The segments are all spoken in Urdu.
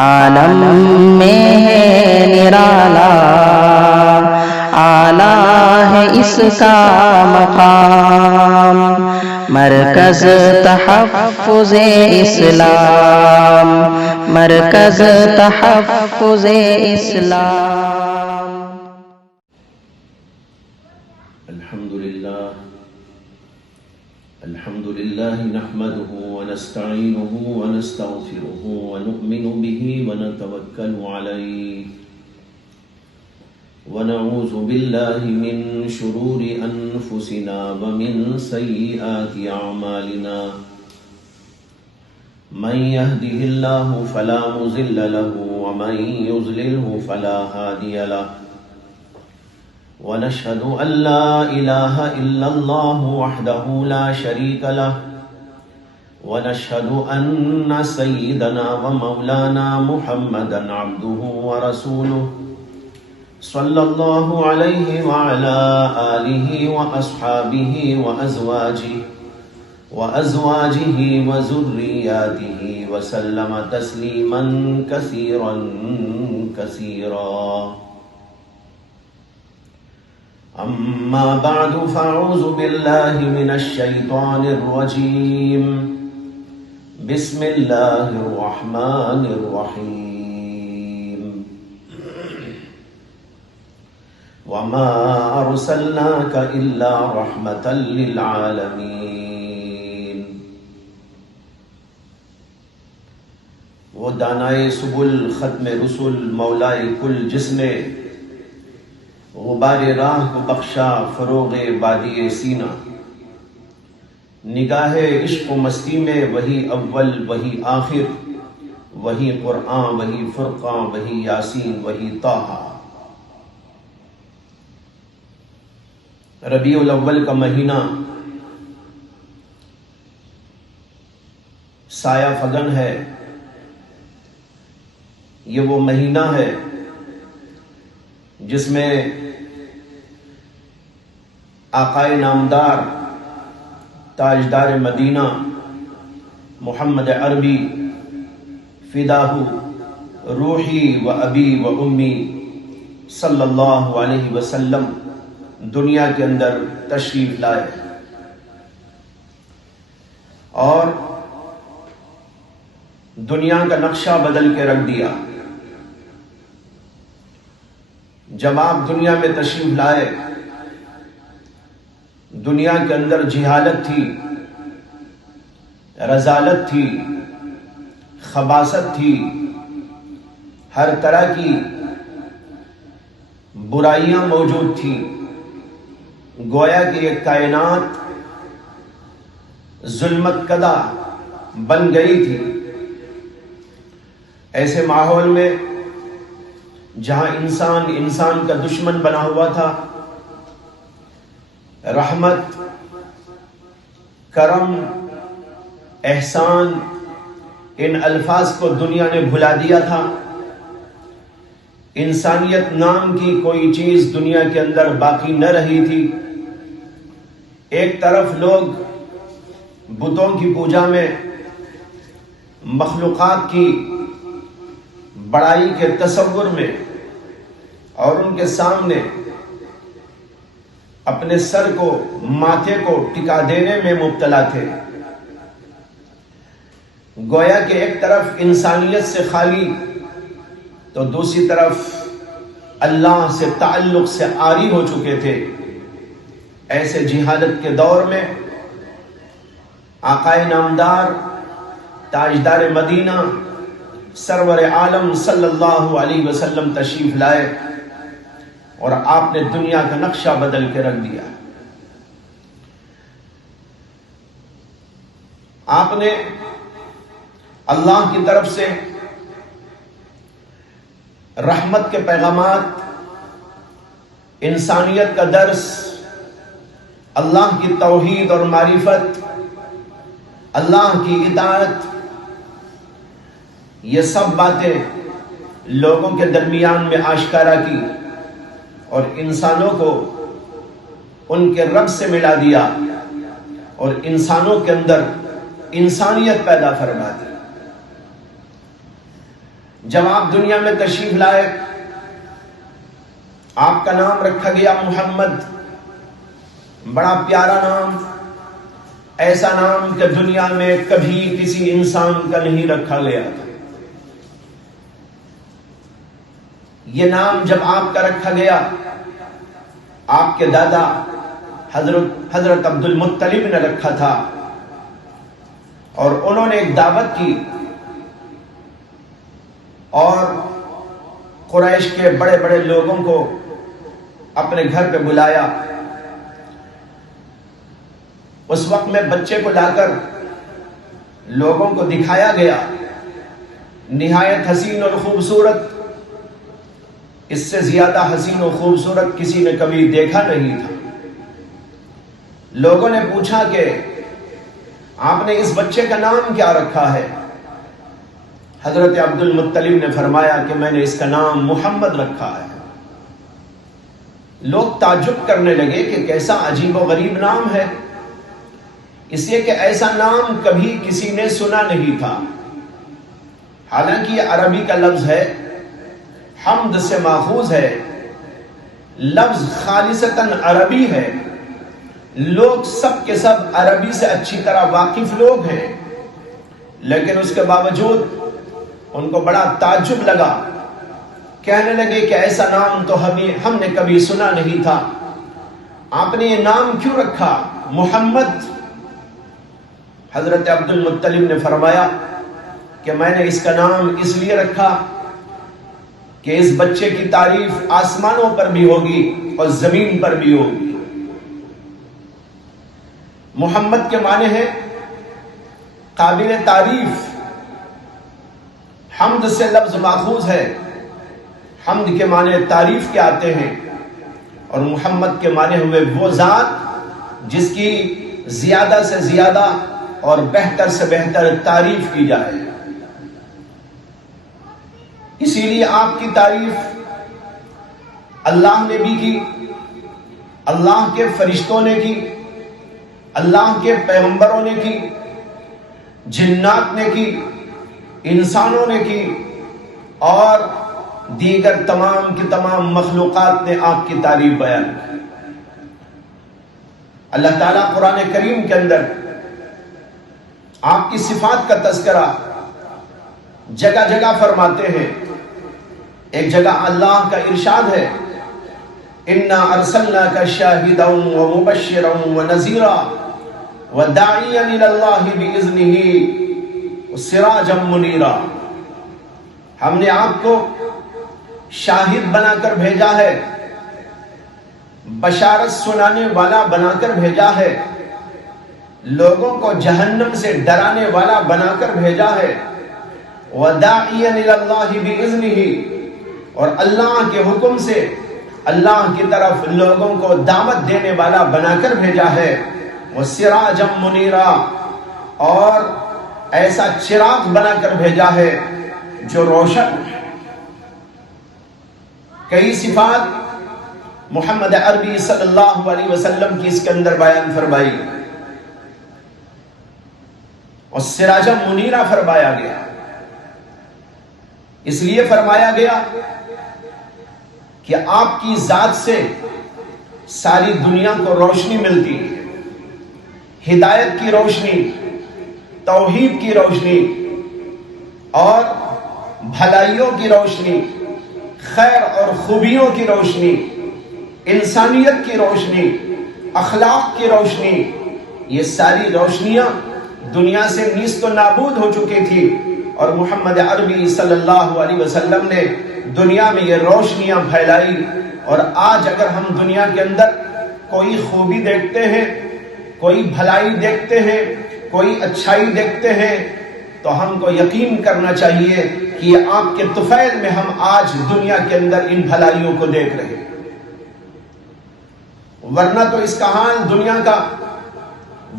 عالم میں ہے نرالا، اعلیٰ ہے اس کا مقام، مرکز تحفظ اسلام، مرکز تحفظ اسلام۔ الحمد لله نحمده ونستعينه ونستغفره ونؤمن به ونتوكل عليه ونعوذ بالله من شرور أنفسنا ومن سيئات أعمالنا، من يهده الله فلا مضل له ومن يضلله فلا هادي له، ونشهد أن لا إله إلا الله وحده لا شريك له، ونشهد أن سيدنا ومولانا محمدا عبده ورسوله صلى الله عليه وعلى آله وأصحابه وأزواجه وذرياته وسلم تسليما كثيرا كثيرا. أما بعد فأعوذ بالله من الشيطان الرجيم، بسم الله الرحمن الرحيم. وما أرسلناك إلا رحمة للعالمين. وہ دانائے سبل ختم رسول مولائے کل جس نے غبار راہ کو بخشا فروغ بادی سینہ، نگاہ عشق و مستی میں وہی اول وہی آخر، وہی قرآن وہی فرقان وہی یاسین وہی طٰہٰ. ربیع الاول کا مہینہ سایہ فگن ہے. یہ وہ مہینہ ہے جس میں آقائے نامدار تاجدار مدینہ محمد عربی فداہ روحی و ابی و امی صلی اللہ علیہ وسلم دنیا کے اندر تشریف لائے اور دنیا کا نقشہ بدل کے رکھ دیا. جب آپ دنیا میں تشریف لائے، دنیا کے اندر جہالت تھی، رذالت تھی، خباثت تھی، ہر طرح کی برائیاں موجود تھیں. گویا کہ یہ کائنات ظلمت کدہ بن گئی تھی. ایسے ماحول میں جہاں انسان کا دشمن بنا ہوا تھا، رحمت، کرم، احسان، ان الفاظ کو دنیا نے بھلا دیا تھا. انسانیت نام کی کوئی چیز دنیا کے اندر باقی نہ رہی تھی. ایک طرف لوگ بتوں کی پوجا میں، مخلوقات کی بڑائی کے تصور میں اور ان کے سامنے اپنے سر کو، ماتھے کو ٹکا دینے میں مبتلا تھے. گویا کہ ایک طرف انسانیت سے خالی تو دوسری طرف اللہ سے تعلق سے عاری ہو چکے تھے. ایسے جہالت کے دور میں آقائے نامدار تاجدار مدینہ سرور عالم صلی اللہ علیہ وسلم تشریف لائے اور آپ نے دنیا کا نقشہ بدل کے رکھ دیا. آپ نے اللہ کی طرف سے رحمت کے پیغامات، انسانیت کا درس، اللہ کی توحید اور معرفت، اللہ کی اطاعت، یہ سب باتیں لوگوں کے درمیان میں آشکارا کی اور انسانوں کو ان کے رب سے ملا دیا اور انسانوں کے اندر انسانیت پیدا فرما دی. جب آپ دنیا میں تشریف لائے آپ کا نام رکھا گیا محمد، بڑا پیارا نام، ایسا نام کہ دنیا میں کبھی کسی انسان کا نہیں رکھا گیا تھا۔ یہ نام جب آپ کا رکھا گیا، آپ کے دادا حضرت عبد المطلب نے رکھا تھا، اور انہوں نے ایک دعوت کی اور قریش کے بڑے بڑے لوگوں کو اپنے گھر پہ بلایا۔ اس وقت میں بچے کو لا کر لوگوں کو دکھایا گیا، نہایت حسین اور خوبصورت، اس سے زیادہ حسین و خوبصورت کسی نے کبھی دیکھا نہیں تھا۔ لوگوں نے پوچھا کہ آپ نے اس بچے کا نام کیا رکھا ہے؟ حضرت عبد المطلب نے فرمایا کہ میں نے اس کا نام محمد رکھا ہے۔ لوگ تعجب کرنے لگے کہ کیسا عجیب و غریب نام ہے، اس لیے کہ ایسا نام کبھی کسی نے سنا نہیں تھا۔ حالانکہ یہ عربی کا لفظ ہے، حمد سے ماخوذ ہے، لفظ خالصتاً عربی ہے، لوگ سب کے سب عربی سے اچھی طرح واقف لوگ ہیں، لیکن اس کے باوجود ان کو بڑا تعجب لگا، کہنے لگے کہ ایسا نام تو ہم نے کبھی سنا نہیں تھا، آپ نے یہ نام کیوں رکھا محمد؟ حضرت عبد المطلب نے فرمایا کہ میں نے اس کا نام اس لیے رکھا کہ اس بچے کی تعریف آسمانوں پر بھی ہوگی اور زمین پر بھی ہوگی۔ محمد کے معنی ہے قابل تعریف، حمد سے لفظ ماخوذ ہے، حمد کے معنی تعریف کے آتے ہیں، اور محمد کے معنی ہوئے وہ ذات جس کی زیادہ سے زیادہ اور بہتر سے بہتر تعریف کی جائے۔ اسی لیے آپ کی تعریف اللہ نے بھی کی، اللہ کے فرشتوں نے کی، اللہ کے پیغمبروں نے کی، جنات نے کی، انسانوں نے کی، اور دیگر تمام کی تمام مخلوقات نے آپ کی تعریف بیان کی۔ اللہ تعالیٰ قرآن کریم کے اندر آپ کی صفات کا تذکرہ جگہ جگہ فرماتے ہیں۔ ایک جگہ اللہ کا ارشاد ہے، اِنَّا أَرْسَلْنَاكَ شَاهِدًا وَمُبَشِّرًا وَنَذِيرًا وَدَاعِيًا إِلَى اللَّهِ بِإِذْنِهِ وَسِرَاجًا مُنِيرًا۔ ہم نے آپ کو شاہد بنا کر بھیجا ہے، بشارت سنانے والا بنا کر بھیجا ہے، لوگوں کو جہنم سے ڈرانے والا بنا کر بھیجا ہے، وَدَاعِيًا إِلَى اللَّهِ بِإِذْنِهِ، اور اللہ کے حکم سے اللہ کی طرف لوگوں کو دعوت دینے والا بنا کر بھیجا ہے، وَسِرَاجًا مُنِيرًا، اور ایسا چراغ بنا کر بھیجا ہے جو روشن ہے۔ کئی صفات محمد عربی صلی اللہ علیہ وسلم کی اس کے اندر بیان فرمائی، اور سراجا منیرہ فرمایا گیا۔ اس لیے فرمایا گیا کہ آپ کی ذات سے ساری دنیا کو روشنی ملتی ہے، ہدایت کی روشنی، توحید کی روشنی، اور بھلائیوں کی روشنی، خیر اور خوبیوں کی روشنی، انسانیت کی روشنی، اخلاق کی روشنی، یہ ساری روشنیاں دنیا سے نیست و نابود ہو چکی تھی، اور محمد عربی صلی اللہ علیہ وسلم نے دنیا میں یہ روشنیاں پھیلائی۔ اور آج اگر ہم دنیا کے اندر کوئی خوبی دیکھتے ہیں، کوئی بھلائی دیکھتے ہیں، کوئی اچھائی دیکھتے ہیں، تو ہم کو یقین کرنا چاہیے کہ یہ آپ کے طفیل میں ہم آج دنیا کے اندر ان بھلائیوں کو دیکھ رہے ہیں، ورنہ تو اس کا حال دنیا کا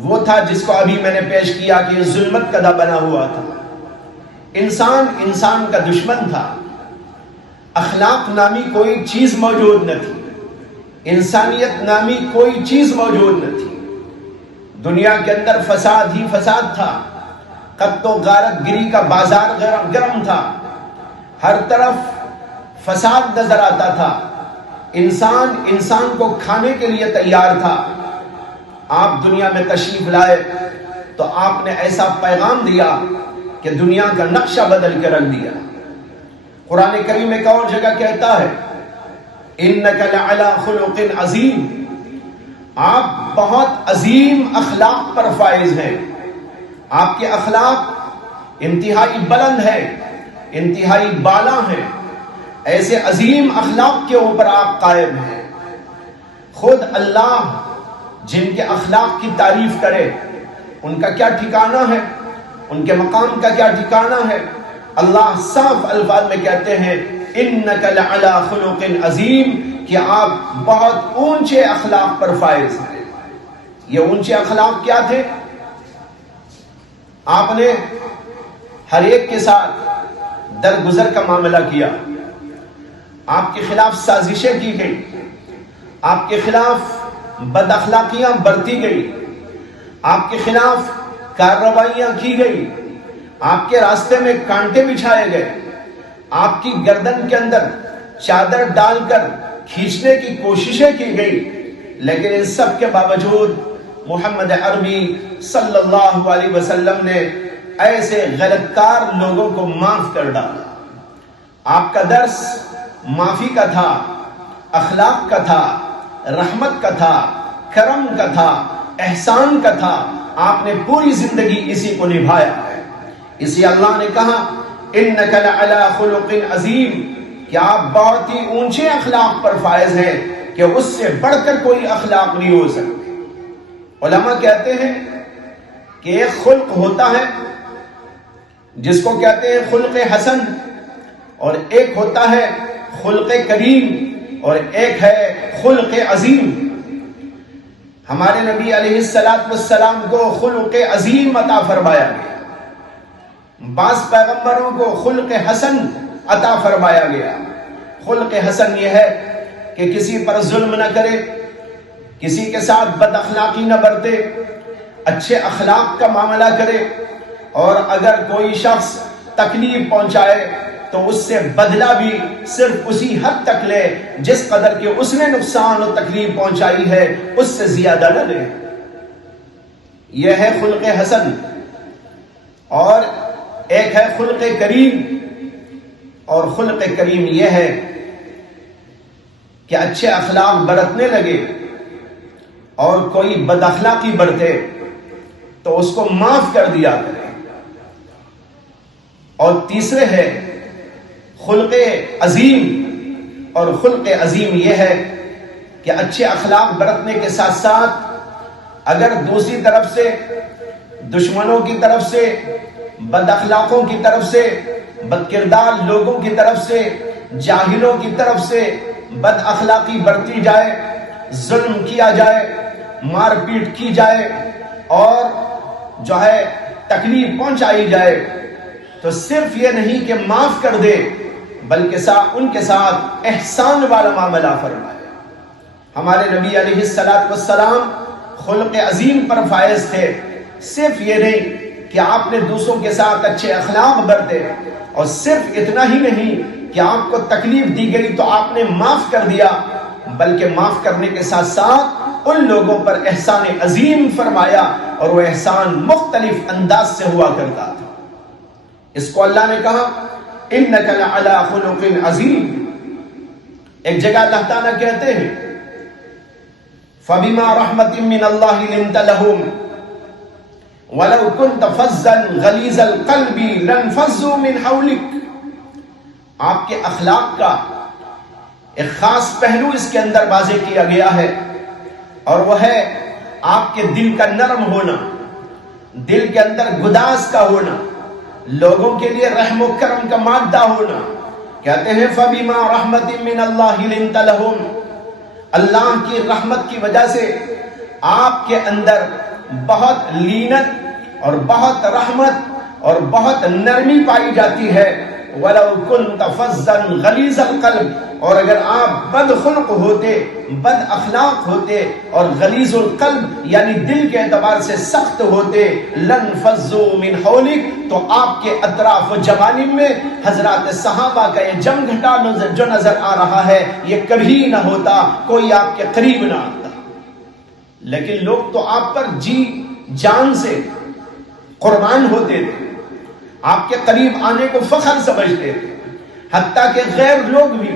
وہ تھا جس کو ابھی میں نے پیش کیا کہ یہ ظلمت کا بنا ہوا تھا، انسان کا دشمن تھا، اخلاق نامی کوئی چیز موجود نہ تھی، انسانیت نامی کوئی چیز موجود نہ تھی، دنیا کے اندر فساد ہی فساد تھا، قتل و غارت گری کا بازار گرم تھا، ہر طرف فساد نظر آتا تھا، انسان کو کھانے کے لیے تیار تھا۔ آپ دنیا میں تشریف لائے تو آپ نے ایسا پیغام دیا کہ دنیا کا نقشہ بدل کے رکھ دیا۔ قرآن کریم ایک اور جگہ کہتا ہے اِنَّكَ لَعَلَىٰ خُلُقٍ عَظِيمٍ، آپ بہت عظیم اخلاق پر فائز ہیں، آپ کے اخلاق انتہائی بلند ہے، انتہائی بالا ہے، ایسے عظیم اخلاق کے اوپر آپ قائم ہیں۔ خود اللہ جن کے اخلاق کی تعریف کرے ان کا کیا ٹھکانہ ہے، ان کے مقام کا کیا ٹھکانہ ہے۔ اللہ صاف الفاظ میں کہتے ہیں اِنَّكَ لَعَلَىٰ خُلُقٍ عَظِيمٍ، کہ آپ بہت اونچے اخلاق پر فائز ہیں۔ یہ اونچے اخلاق کیا تھے؟ آپ نے ہر ایک کے ساتھ درگزر کا معاملہ کیا، آپ کے خلاف سازشیں کی گئی، آپ کے خلاف بد اخلاقیاں برتی گئی، آپ کے خلاف کارروائیاں کی گئی، آپ کے راستے میں کانٹے بچھائے گئے، آپ کی گردن کے اندر چادر ڈال کر کھینچنے کی کوششیں کی گئی، لیکن ان سب کے باوجود محمد عربی صلی اللہ علیہ وسلم نے ایسے غلط کار لوگوں کو معاف کر ڈالا۔ آپ کا درس معافی کا تھا، اخلاق کا تھا، رحمت کا تھا، کرم کا تھا، احسان کا تھا۔ آپ نے پوری زندگی اسی کو نبھایا ہے۔ اسی اللہ نے کہا اِنَّكَ لَعَلَىٰ خُلُقٍ عَظِيمٍ، کہ آپ بہت ہی اونچے اخلاق پر فائز ہیں کہ اس سے بڑھ کر کوئی اخلاق نہیں ہو سکتے۔ علماء کہتے ہیں کہ ایک خلق ہوتا ہے جس کو کہتے ہیں خلق حسن، اور ایک ہوتا ہے خلق کریم، اور ایک ہے خلق عظیم۔ ہمارے نبی علیہ السلام کو خلق عظیم عطا فرمایا گیا، بعض پیغمبروں کو خلق حسن عطا فرمایا گیا۔ خلق حسن یہ ہے کہ کسی پر ظلم نہ کرے، کسی کے ساتھ بد اخلاقی نہ برتے، اچھے اخلاق کا معاملہ کرے، اور اگر کوئی شخص تکلیف پہنچائے تو اس سے بدلہ بھی صرف اسی حد تک لے جس قدر کہ اس نے نقصان اور تکلیف پہنچائی ہے، اس سے زیادہ نہ لے۔ یہ ہے خلق حسن۔ اور ایک ہے خلق کریم، اور خلق کریم یہ ہے کہ اچھے اخلاق برتنے لگے اور کوئی بد اخلاقی برتے تو اس کو معاف کر دیا کرے۔ اور تیسرے ہے خلق عظیم، اور خلق عظیم یہ ہے کہ اچھے اخلاق برتنے کے ساتھ ساتھ اگر دوسری طرف سے، دشمنوں کی طرف سے، بد اخلاقوں کی طرف سے، بد کردار لوگوں کی طرف سے، جاہلوں کی طرف سے بد اخلاقی برتی جائے، ظلم کیا جائے، مار پیٹ کی جائے، اور جو ہے تکلیف پہنچائی جائے، تو صرف یہ نہیں کہ معاف کر دے بلکہ ان کے ساتھ احسان والا معاملہ فرمائے۔ ہمارے نبی علیہ السلام خلق عظیم پر فائز تھے۔ صرف یہ نہیں کہ آپ نے دوسروں کے ساتھ اچھے اخلاق برتے، اور صرف اتنا ہی نہیں کہ آپ کو تکلیف دی گئی تو آپ نے معاف کر دیا، بلکہ معاف کرنے کے ساتھ ساتھ ان لوگوں پر احسان عظیم فرمایا، اور وہ احسان مختلف انداز سے ہوا کرتا تھا۔ اس کو اللہ نے کہا اِنَّكَ لَعَلَىٰ خُلُقٍ عَظِيمٍ۔ ایک جگہ اللہ تعالیٰ کہتے ہیں فَبِمَا رَحْمَةٍ مِّنَ اللَّهِ لِنْتَ لَهُمْ وَلَوْ كُنْتَ فَظًّا غَلِيظَ الْقَلْبِ لَانفَضُّوا مِنْ حَوْلِكَ۔ آپ کے اخلاق کا ایک خاص پہلو اس کے اندر واضح کیا گیا ہے، اور وہ ہے آپ کے دل کا نرم ہونا، دل کے اندر گداز کا ہونا، لوگوں کے لیے رحم و کرم کا مادہ ہونا۔ کہتے ہیں فَبِمَا رَحْمَةٍ مِّنَ اللَّهِ لِنْتَ لَهُمْ، اللہ کی رحمت کی وجہ سے آپ کے اندر بہت لینت اور بہت رحمت اور بہت نرمی پائی جاتی ہے، وَلَوْ كُنْتَ فَظًّا غَلِيظَ الْقَلْبِ، اور اگر آپ بد خلق ہوتے، بد اخلاق ہوتے اور غلیظ القلب یعنی دل کے اعتبار سے سخت ہوتے، لَنْفَضُّوا مِنْ حَوْلِكَ، تو آپ کے اطراف و جوانب میں حضرات صحابہ کا یہ جم گھٹا جو نظر آ رہا ہے یہ کبھی نہ ہوتا، کوئی آپ کے قریب نہ آتا۔ لیکن لوگ تو آپ پر جی جان سے قربان ہوتے تھے، آپ کے قریب آنے کو فخر سمجھتے تھے، حتیٰ کہ غیر لوگ بھی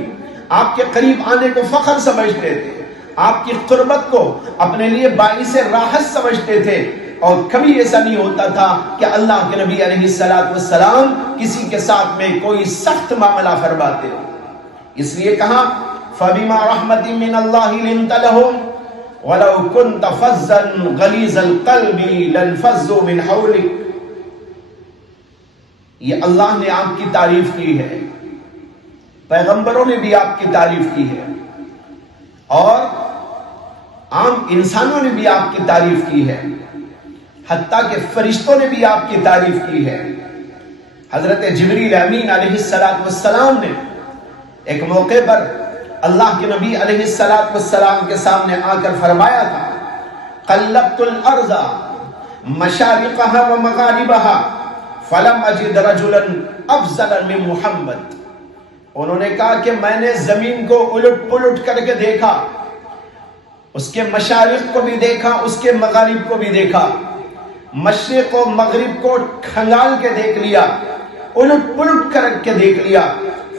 آپ کے قریب آنے کو فخر سمجھتے تھے، آپ کی قربت کو اپنے لیے باعث راحت سمجھتے تھے، اور کبھی ایسا نہیں ہوتا تھا کہ اللہ کے نبی علیہ السلام کسی کے ساتھ میں کوئی سخت معاملہ فرماتے ہو۔ اس لیے کہا فَبِمَا رَحْمَةٍ مِّنَ اللَّهِ لِنْتَ لَهُمْ وَلَوْ كُنْتَ فَظًّا غَلِيظَ الْقَلْبِ لَانفَضُّوا مِنْ حَوْلِكَ۔ یہ اللہ نے آپ کی تعریف کی ہے، پیغمبروں نے بھی آپ کی تعریف کی ہے، اور عام انسانوں نے بھی آپ کی تعریف کی ہے، حتیٰ کہ فرشتوں نے بھی آپ کی تعریف کی ہے۔ حضرت جبریل امین علیہ السلام نے ایک موقع پر اللہ کے نبی علیہ السلام کے سامنے آ کر فرمایا تھا قلبت الارض مشارقها ومغاربها فلم اجد رجلا افضل من محمد۔ انہوں نے کہا کہ میں نے زمین کو الٹ پلٹ کر کے دیکھا، اس کے مشارق کو بھی دیکھا، اس کے مغارب کو بھی دیکھا، مشرق و مغرب کو کھنگال کے دیکھ لیا، الٹ پلٹ کر کے دیکھ لیا،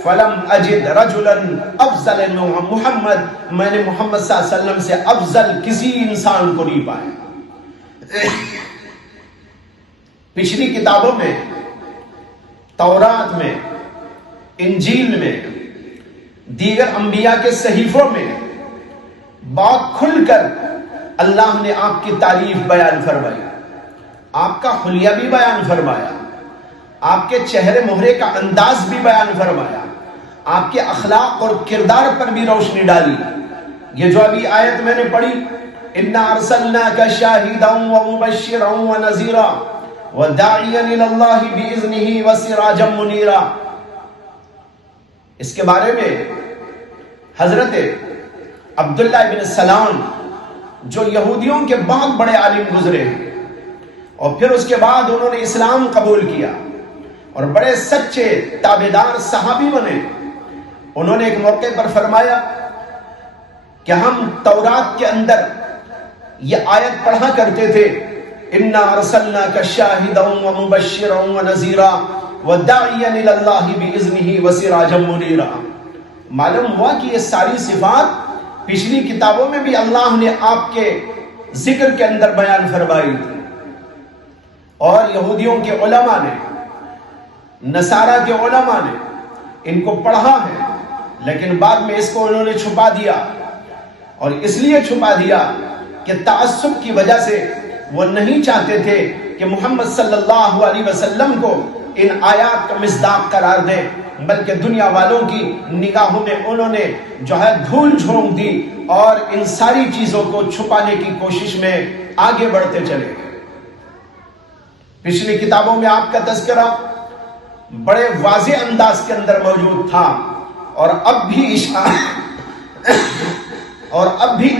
فلم اجد رجلا افضل من محمد، میں نے محمد صلی اللہ علیہ وسلم سے افضل کسی انسان کو نہیں پایا۔ پچھلی کتابوں میں، تورات میں، انجیل میں، دیگر انبیاء کے صحیفوں میں بہت کھل کر اللہ نے آپ کی تعریف بیان فرمائی، آپ کا حلیہ بھی بیان فرمایا، آپ کے چہرے مہرے کا انداز بھی بیان فرمایا، آپ کے اخلاق اور کردار پر بھی روشنی ڈالی۔ یہ جو ابھی آیت میں نے پڑھی اِنَّا أَرْسَلْنَاكَ شَاهِدًا وَمُبَشِّرًا وَنَذِيرًا وَدَاعِيًا إِلَى اللَّهِ بِإِذْنِهِ وَسِرَاجًا مُنِيرًا، اس کے بارے میں حضرت عبداللہ بن سلام جو یہودیوں کے بہت بڑے عالم گزرے ہیں، اور پھر اس کے بعد انہوں نے اسلام قبول کیا اور بڑے سچے تابعدار صحابی بنے، انہوں نے ایک موقع پر فرمایا کہ ہم تورات کے اندر یہ آیت پڑھا کرتے تھے اِنَّا أَرْسَلْنَاكَ شَاهِدًا وَمُبَشِّرًا وَنَذِيرًا وَدَاعِيًا إِلَى اللَّهِ بِإِذْنِهِ وَسِرَاجًا مُنِيرًا۔ معلوم ہوا کہ یہ ساری صفات پچھلی کتابوں میں بھی اللہ نے آپ کے ذکر کے اندر بیان فرمائی تھی، اور یہودیوں کے علماء نے، نصارہ کے علماء نے ان کو پڑھا ہے، لیکن بعد میں اس کو انہوں نے چھپا دیا، اور اس لیے چھپا دیا کہ تعصب کی وجہ سے وہ نہیں چاہتے تھے کہ محمد صلی اللہ علیہ وسلم کو ان آیات کا مصداق قرار دیں، بلکہ دنیا والوں کی نگاہوں میں انہوں نے جو ہے دھول جھونک دی اور ان ساری چیزوں کو چھپانے کی کوشش میں آگے بڑھتے چلے گئے۔ پچھلی کتابوں میں آپ کا تذکرہ بڑے واضح انداز کے اندر موجود تھا، اور اب بھی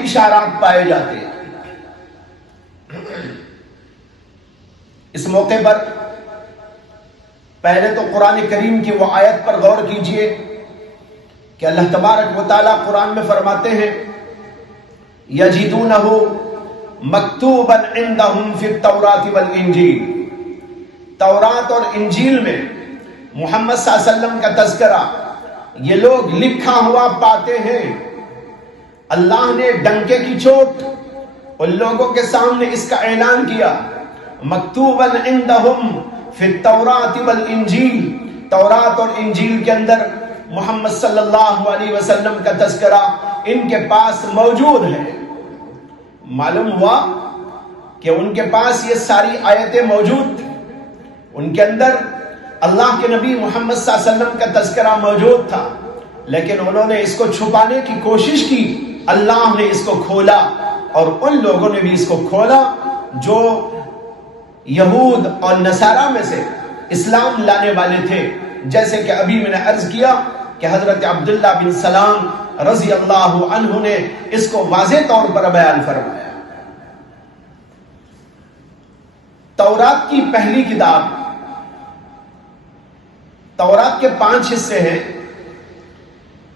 اشارات پائے جاتے ہیں۔ اس موقع پر پہلے تو قرآن کریم کی وہ آیت پر غور کیجئے کہ اللہ تبارک و تعالیٰ قرآن میں فرماتے ہیں یجدونہ مکتوبا عندہم فی التوراۃ والانجیل، تورات اور انجیل میں محمد صلی اللہ علیہ وسلم کا تذکرہ یہ لوگ لکھا ہوا پاتے ہیں۔ اللہ نے ڈنکے کی چوٹ ان لوگوں کے سامنے اس کا اعلان کیا مکتوبا عندہم فی التوراۃ والانجیل، تورات اور انجیل کے اندر محمد صلی اللہ علیہ وسلم کا تذکرہ ان کے پاس موجود ہے۔ معلوم ہوا کہ ان کے پاس یہ ساری آیتیں موجود تھیں، ان کے اندر اللہ کے نبی محمد صلی اللہ علیہ وسلم کا تذکرہ موجود تھا، لیکن انہوں نے اس کو چھپانے کی کوشش کی، اللہ نے اس کو کھولا، اور ان لوگوں نے بھی اس کو کھولا جو یہود اور نصارہ میں سے اسلام لانے والے تھے، جیسے کہ ابھی میں نے عرض کیا کہ حضرت عبداللہ بن سلام رضی اللہ عنہ نے اس کو واضح طور پر بیان فرمایا۔ تورات کی پہلی کتاب، تورات کے 5 حصے ہیں،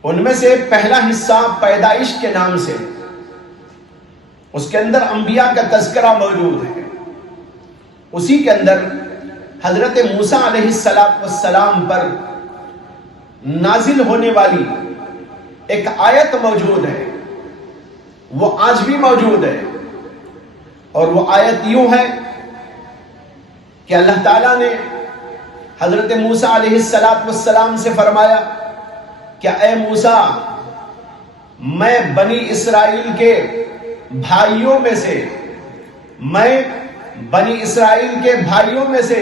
ان میں سے پہلا حصہ پیدائش کے نام سے، اس کے اندر انبیاء کا تذکرہ موجود ہے۔ اسی کے اندر حضرت موسیٰ علیہ السلام پر نازل ہونے والی ایک آیت موجود ہے، وہ آج بھی موجود ہے، اور وہ آیت یوں ہے کہ اللہ تعالیٰ نے حضرت موسیٰ علیہ السلام سے فرمایا کہ اے موسیٰ، میں بنی اسرائیل کے بھائیوں میں سے، میں بنی اسرائیل کے بھائیوں میں سے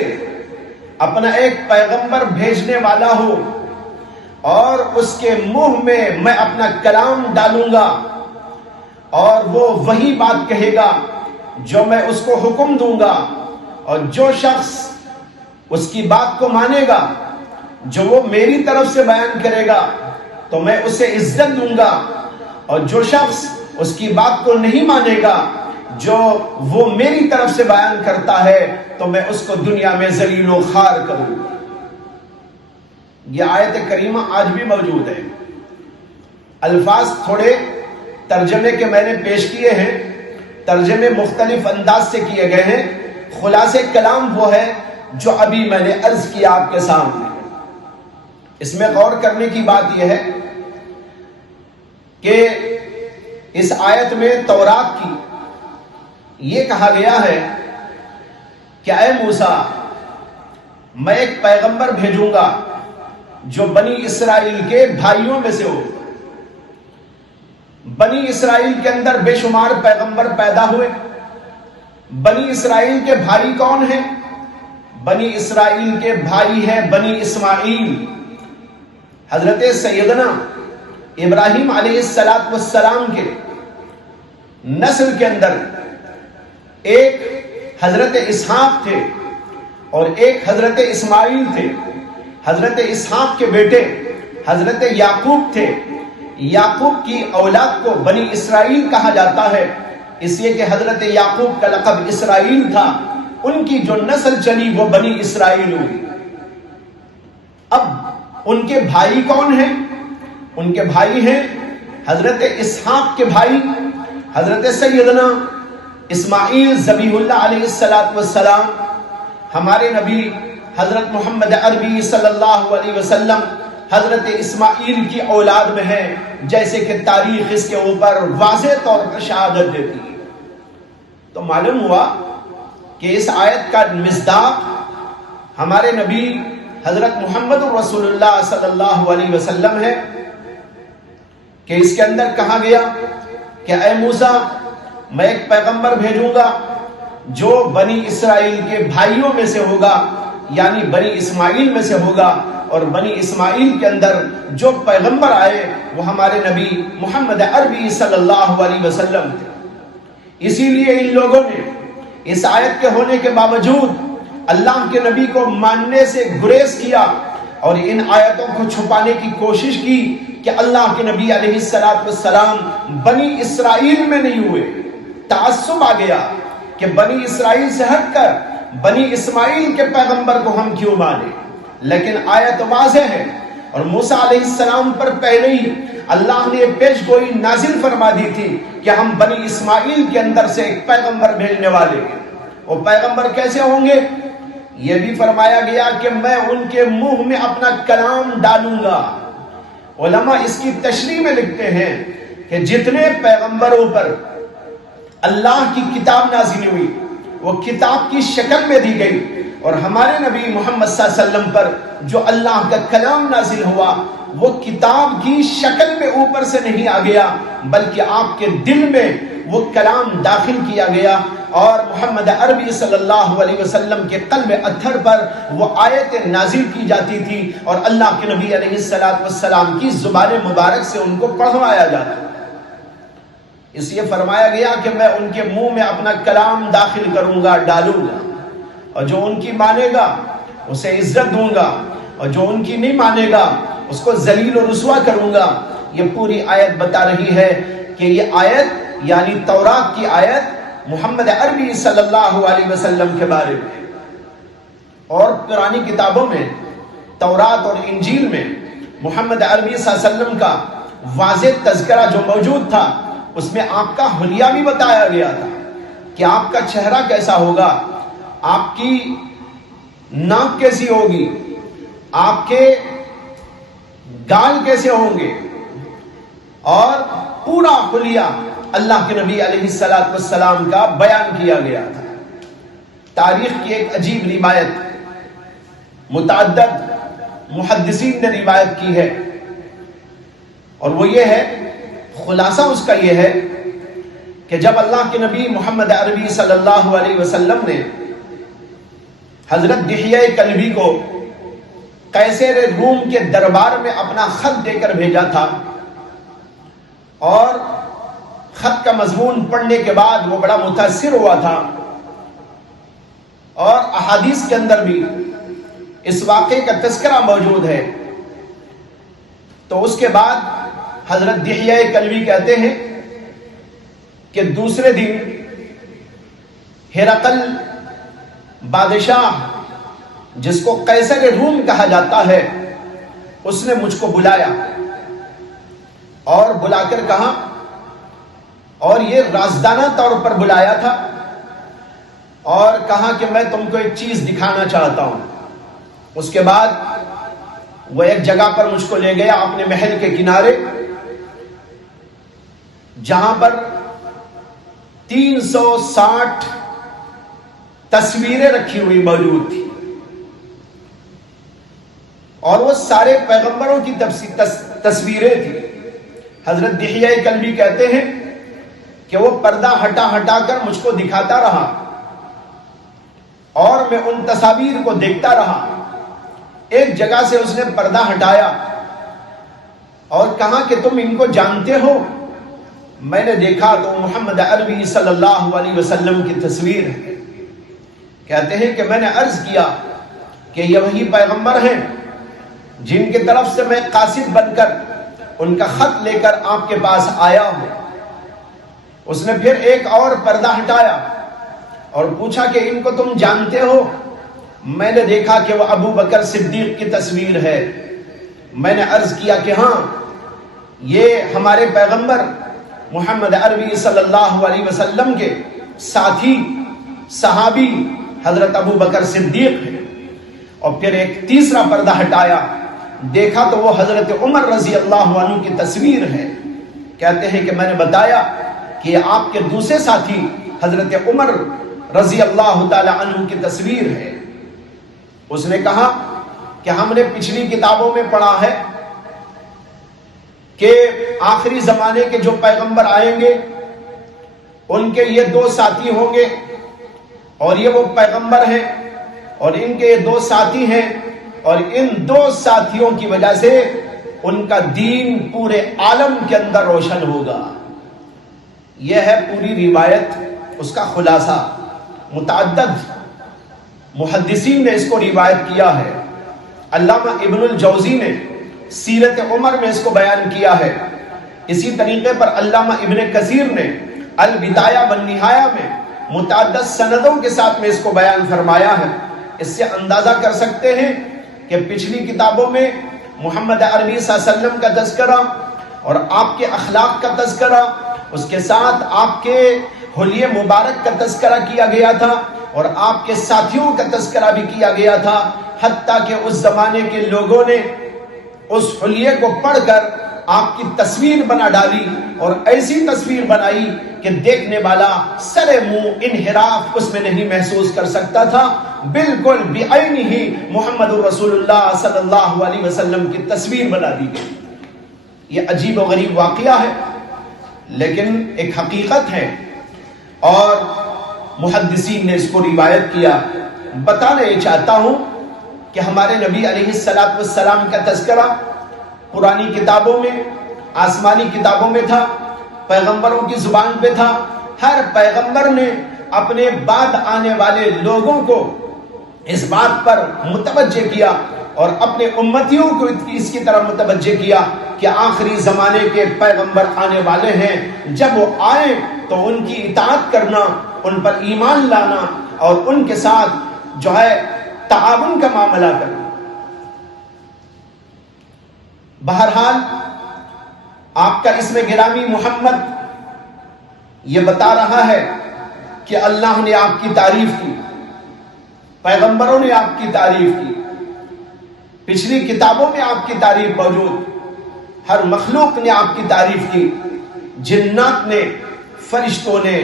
اپنا ایک پیغمبر بھیجنے والا ہوں، اور اس کے منہ میں اپنا کلام ڈالوں گا، اور وہ وہی بات کہے گا جو میں اس کو حکم دوں گا، اور جو شخص اس کی بات کو مانے گا، جو وہ میری طرف سے بیان کرے گا، تو میں اسے عزت دوں گا، اور جو شخص اس کی بات کو نہیں مانے گا، جو وہ میری طرف سے بیان کرتا ہے، تو میں اس کو دنیا میں ذلیل و خوار کروں گا۔ یہ آیت کریمہ آج بھی موجود ہے۔ الفاظ تھوڑے ترجمے کے میں نے پیش کیے ہیں، ترجمے مختلف انداز سے کیے گئے ہیں، خلاصے کلام وہ ہے جو ابھی میں نے عرض کیا آپ کے سامنے۔ اس میں غور کرنے کی بات یہ ہے کہ اس آیت میں تورات کی یہ کہا گیا ہے کہ اے موسیٰ، میں ایک پیغمبر بھیجوں گا جو بنی اسرائیل کے بھائیوں میں سے ہو۔ بنی اسرائیل کے اندر بے شمار پیغمبر پیدا ہوئے۔ بنی اسرائیل کے بھائی کون ہیں؟ بنی اسرائیل کے بھائی ہیں بنی اسماعیل۔ حضرت سیدنا ابراہیم علیہ السلام کے نسل کے اندر ایک حضرت اسحاق تھے اور ایک حضرت اسماعیل تھے۔ حضرت اسحاق کے بیٹے حضرت یعقوب تھے۔ یعقوب کی اولاد کو بنی اسرائیل کہا جاتا ہے، اس لیے کہ حضرت یعقوب کا لقب اسرائیل تھا، ان کی جو نسل چلی وہ بنی اسرائیل ہوئی۔ اب ان کے بھائی کون ہیں؟ ان کے بھائی ہیں حضرت اسحاق کے بھائی حضرت سیدنا اسماعیل ذبیح اللہ علیہ السلام۔ ہمارے نبی حضرت محمد عربی صلی اللہ علیہ وسلم حضرت اسماعیل کی اولاد میں ہے، جیسے کہ تاریخ اس کے اوپر واضح طور پر شہادت دیتی ہے۔ تو معلوم ہوا کہ اس آیت کا مصداق ہمارے نبی حضرت محمد رسول اللہ صلی اللہ علیہ وسلم ہے، کہ اس کے اندر کہا گیا کہ اے موسیٰ، میں ایک پیغمبر بھیجوں گا جو بنی اسرائیل کے بھائیوں میں سے ہوگا، یعنی بنی اسماعیل میں سے ہوگا، اور بنی اسماعیل کے اندر جو پیغمبر آئے وہ ہمارے نبی محمد عربی صلی اللہ علیہ وسلم تھے۔ اسی لیے ان لوگوں نے اس آیت کے ہونے کے باوجود اللہ کے نبی کو ماننے سے گریز کیا اور ان آیتوں کو چھپانے کی کوشش کی کہ اللہ کے نبی علیہ السلام بنی اسرائیل میں نہیں ہوئے۔ تعصب آ گیا کہ بنی اسرائیل سے ہٹ کر بنی اسماعیل کے پیغمبر کو ہم کیوں مانیں، لیکن آیت واضح ہے، اور موسیٰ علیہ السلام پر پہلے ہی اللہ نے پیش گوئی نازل فرما دی تھی کہ ہم بنی اسماعیل کے اندر سے ایک پیغمبر بھیجنے والے ہیں۔ وہ پیغمبر کیسے ہوں گے؟ یہ بھی فرمایا گیا کہ میں ان کے منہ میں اپنا کلام ڈالوں گا۔ علماء اس کی تشریح میں لکھتے ہیں کہ جتنے پیغمبروں پر اللہ کی کتاب نازل ہوئی وہ کتاب کی شکل میں دی گئی، اور ہمارے نبی محمد صلی اللہ علیہ وسلم پر جو اللہ کا کلام نازل ہوا وہ کتاب کی شکل میں اوپر سے نہیں آ گیا، بلکہ آپ کے دل میں وہ کلام داخل کیا گیا، اور محمد عربی صلی اللہ علیہ وسلم کے قلب اطہر پر وہ آیت نازل کی جاتی تھی، اور اللہ کے نبی علیہ السلام کی زبان مبارک سے ان کو پڑھوایا جاتا۔ اس لیے فرمایا گیا کہ میں ان کے منہ میں اپنا کلام داخل کروں گا، ڈالوں گا، اور جو ان کی مانے گا اسے عزت دوں گا، اور جو ان کی نہیں مانے گا اس کو ذلیل و رسوا کروں گا. یہ پوری آیت بتا رہی ہے کہ یہ آیت یعنی تورات کی آیت محمد عربی صلی اللہ علیہ وسلم کے بارے میں. اور پرانی کتابوں میں تورات اور انجیل میں محمد عربی صلی اللہ علیہ وسلم کا واضح تذکرہ جو موجود تھا اس میں آپ کا حلیہ بھی بتایا گیا تھا کہ آپ کا چہرہ کیسا ہوگا, آپ کی ناک کیسی ہوگی, آپ کے گال کیسے ہوں گے, اور پورا حلیہ اللہ کے نبی علیہ الصلوۃ والسلام کا بیان کیا گیا تھا. تاریخ کی ایک عجیب روایت متعدد محدثین نے روایت کی ہے, اور وہ یہ ہے, خلاصہ اس کا یہ ہے کہ جب اللہ کے نبی محمد عربی صلی اللہ علیہ وسلم نے حضرت دحیہ کلبی کو قیصر روم کے دربار میں اپنا خط دے کر بھیجا تھا, اور خط کا مضمون پڑھنے کے بعد وہ بڑا متاثر ہوا تھا, اور احادیث کے اندر بھی اس واقعے کا تذکرہ موجود ہے. تو اس کے بعد حضرت دحیہ کلبی کہتے ہیں کہ دوسرے دن ہرقل بادشاہ جس کو قیصر روم کہا جاتا ہے اس نے مجھ کو بلایا, اور بلا کر کہا, اور یہ رازدانہ طور پر بلایا تھا, اور کہا کہ میں تم کو ایک چیز دکھانا چاہتا ہوں. اس کے بعد وہ ایک جگہ پر مجھ کو لے گیا اپنے محل کے کنارے, جہاں پر 360 تصویریں رکھی ہوئی موجود تھی, اور وہ سارے پیغمبروں کی تصویریں تھیں. حضرت دحیہ کلبی کہتے ہیں کہ وہ پردہ ہٹا ہٹا کر مجھ کو دکھاتا رہا, اور میں ان تصاویر کو دیکھتا رہا. ایک جگہ سے اس نے پردہ ہٹایا اور کہا کہ تم ان کو جانتے ہو؟ میں نے دیکھا تو محمد عربی صلی اللہ علیہ وسلم کی تصویر ہے. کہتے ہیں کہ میں نے عرض کیا کہ یہ وہی پیغمبر ہیں جن کی طرف سے میں قاصد بن کر ان کا خط لے کر آپ کے پاس آیا ہوں. اس نے پھر ایک اور پردہ ہٹایا اور پوچھا کہ ان کو تم جانتے ہو؟ میں نے دیکھا کہ وہ ابو بکر صدیق کی تصویر ہے. میں نے عرض کیا کہ ہاں, یہ ہمارے پیغمبر محمد عربی صلی اللہ علیہ وسلم کے ساتھی صحابی حضرت ابو بکر صدیق ہے. اور پھر ایک تیسرا پردہ ہٹایا, دیکھا تو وہ حضرت عمر رضی اللہ عنہ کی تصویر ہے. کہتے ہیں کہ میں نے بتایا کہ یہ آپ کے دوسرے ساتھی حضرت عمر رضی اللہ تعالی عنہ کی تصویر ہے. اس نے کہا کہ ہم نے پچھلی کتابوں میں پڑھا ہے کہ آخری زمانے کے جو پیغمبر آئیں گے ان کے یہ دو ساتھی ہوں گے, اور یہ وہ پیغمبر ہیں اور ان کے یہ دو ساتھی ہیں, اور ان دو ساتھیوں کی وجہ سے ان کا دین پورے عالم کے اندر روشن ہوگا. یہ ہے پوری روایت, اس کا خلاصہ. متعدد محدثین نے اس کو روایت کیا ہے. علامہ ابن الجوزی نے سیرت عمر میں اس کو بیان کیا ہے. اسی طریقے پر علامہ ابن کثیر نے البدایہ والنہایہ میں متعدد سندوں کے ساتھ میں اس کو بیان فرمایا ہے. اس سے اندازہ کر سکتے ہیں کہ پچھلی کتابوں میں محمد عربی صلی اللہ علیہ وسلم کا تذکرہ اور آپ کے اخلاق کا تذکرہ, اس کے ساتھ آپ کے حلیہ مبارک کا تذکرہ کیا گیا تھا, اور آپ کے ساتھیوں کا تذکرہ بھی کیا گیا تھا. حتیٰ کہ اس زمانے کے لوگوں نے اس حلیے کو پڑھ کر آپ کی تصویر بنا ڈالی, اور ایسی تصویر بنائی کہ دیکھنے والا سر منہ انحراف اس میں نہیں محسوس کر سکتا تھا. بالکل بعینہ ہی محمد رسول اللہ صلی اللہ علیہ وسلم کی تصویر بنا دی گئی. یہ عجیب و غریب واقعہ ہے, لیکن ایک حقیقت ہے, اور محدثین نے اس کو روایت کیا. بتانا یہ چاہتا ہوں کہ ہمارے نبی علیہ الصلوۃ والسلام کا تذکرہ پرانی کتابوں میں, آسمانی کتابوں میں تھا, پیغمبروں کی زبان پہ تھا. ہر پیغمبر نے اپنے بعد آنے والے لوگوں کو اس بات پر متوجہ کیا اور اپنے امتیوں کو اس کی طرف متوجہ کیا کہ آخری زمانے کے پیغمبر آنے والے ہیں، جب وہ آئے تو ان کی اطاعت کرنا، ان پر ایمان لانا اور ان کے ساتھ جو ہے تعاون کا معاملہ کرنا۔ بہرحال آپ کا اسم گرامی محمد یہ بتا رہا ہے کہ اللہ نے آپ کی تعریف کی، پیغمبروں نے آپ کی تعریف کی، پچھلی کتابوں میں آپ کی تعریف موجود، ہر مخلوق نے آپ کی تعریف کی، جنات نے، فرشتوں نے